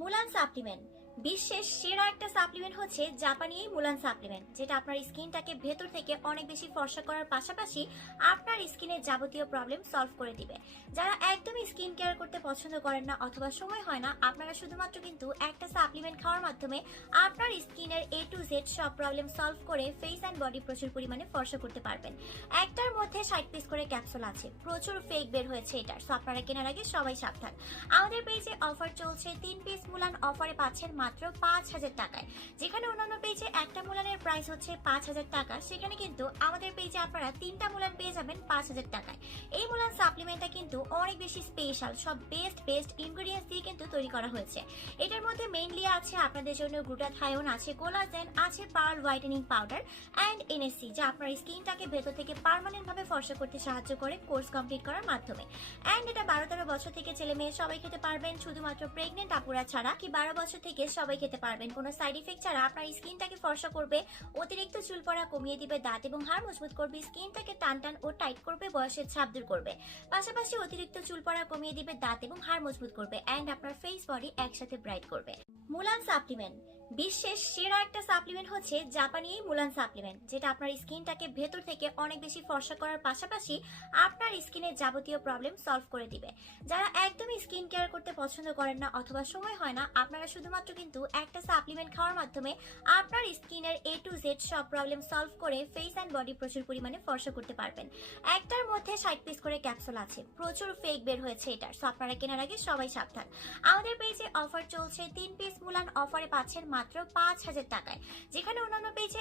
মুলান supplement বিশ্বের সেরা একটা সাপ্লিমেন্ট হচ্ছে জাপানি এই মুলান সাপ্লিমেন্ট, যেটা আপনার স্কিনটাকে ভেতর থেকে অনেক বেশি ফর্সা করার পাশাপাশি আপনার স্কিনের যাবতীয় প্রবলেম সলভ করে দিবে। যারা একদমই স্কিন কেয়ার করতে পছন্দ করেন না অথবা সময় হয় না, আপনারা শুধুমাত্র কিন্তু একটা সাপ্লিমেন্ট খাওয়ার মাধ্যমে আপনার স্কিনের A to Z সব প্রবলেম সলভ করে ফেস অ্যান্ড বডি প্রচুর পরিমাণে ফর্সা করতে পারবেন। একটার মধ্যে 60 পিস করে ক্যাপসুল আছে, প্রচুর ফেক বের হয়েছে এটার, সো আপনারা কেনার আগে সবাই সাবধান। আমাদের পেজে অফার চলছে, 3 পিস মুলান অফারে পাচ্ছেন মাত্র 5,000 টাকায়। যেখানে অন্যান্য পেজে একটা মুলানের প্রাইস হচ্ছে 5,000 টাকা, সেখানে কিন্তু আমাদের পেজে আপনারা 3টা মুলান পেয়ে যাবেন 5,000 টাকায়। এই মুলান সাপ্লিমেন্টটা কিন্তু অনেক বেশি স্পেশাল, সব বেস্ট ইনগ্রেডিয়েন্টস দিয়ে কিন্তু তৈরি করা হয়েছে। এটার মধ্যে মেইনলি আছে আপনাদের জন্য গ্লুটাথায়োন, আছে কোলাজেন, আছে pearl whitening powder and NSC, যা আপনার স্কিনটাকে ভেতর থেকে পার্মানেন্ট ভাবে ফর্সা করতে সাহায্য করে কোর্স কমপ্লিট করার মাধ্যমে। অ্যান্ড এটা 12-13 বছর থেকে ছেলে মেয়ে সবাই খেতে পারবেন, শুধুমাত্র প্রেগনেন্ট আপুরা ছাড়া। কি 12 বছর থেকে সবাই খেতে পারবেন, কোনো সাইড ইফেক্ট ছাড়া আপনার স্কিনটাকে ফর্সা করবে, অতিরিক্ত চুল পড়া কমিয়ে দিবে, দাঁত এবং হাড় মজবুত করবে, স্কিনটাকে টান ও টাইট করবে, বয়সের ছাপ দূর করবে, পাশাপাশি অতিরিক্ত চুল পড়া কমিয়ে দিবে, দাঁত এবং হাড় মজবুত করবে অ্যান্ড আপনার ফেস বডি একসাথে ব্রাইট করবে। মুলান সাপ্লিমেন্ট বিশ্বের সেরা একটা সাপ্লিমেন্ট হচ্ছে জাপানি এই মুলান সাপ্লিমেন্ট, যেটা আপনার স্কিনটাকে ভেতর থেকে অনেক বেশি ফর্সা করার পাশাপাশি আপনার স্কিনের যাবতীয় প্রবলেম সলভ করে দিবে। যারা একদমই স্কিন কেয়ার করতে পছন্দ করেন না অথবা সময় হয় না, আপনারা শুধুমাত্র কিন্তু একটা সাপ্লিমেন্ট খাওয়ার মাধ্যমে আপনার স্কিনের A to Z সব প্রবলেম সলভ করে ফেস অ্যান্ড বডি প্রচুর পরিমাণে ফর্সা করতে পারবেন। একটার মধ্যে 60 পিস করে ক্যাপসুল আছে, প্রচুর ফেক বের হয়েছে এটার, সো আপনারা কেনার আগে সবাই সাবধান। আমাদের পেজে অফার চলছে, 3 পিস মুলান অফারে পাচ্ছেন মাত্র 5,000 টাকায়। যেখানে অন্যান্য পেজে